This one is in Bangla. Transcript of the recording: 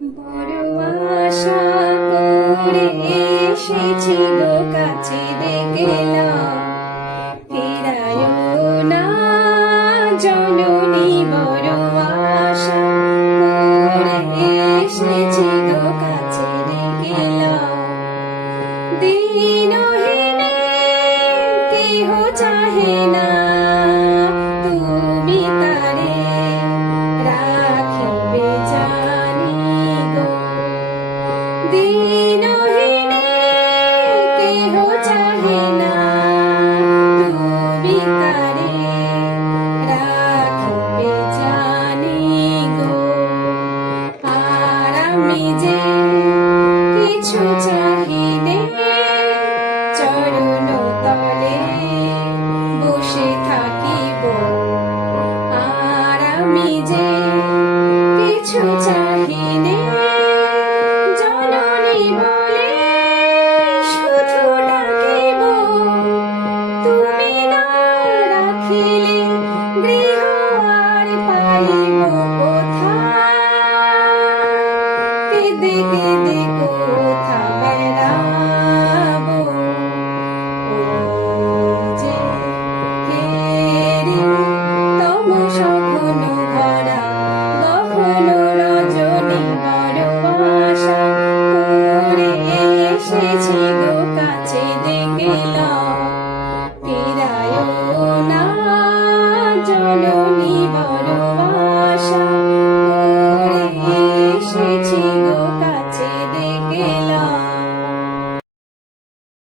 বড় আশা করে এসেছি গো কাছে দেখলাম ফিরায়ও না জননী। বড় আশা করে এসেছি গো কাছে দেখলাম দিনহীনে কেহ চাহে না তুমি তারে রাখিবে জানি গো। দিনহীনে কেহ চাহে না তুমি তারে রাখিবে জানি গো। আর আমি যে কিছু চাহিলে চরণ তলে বসে থাকিব। আর আমি যে কিছু চাহিলে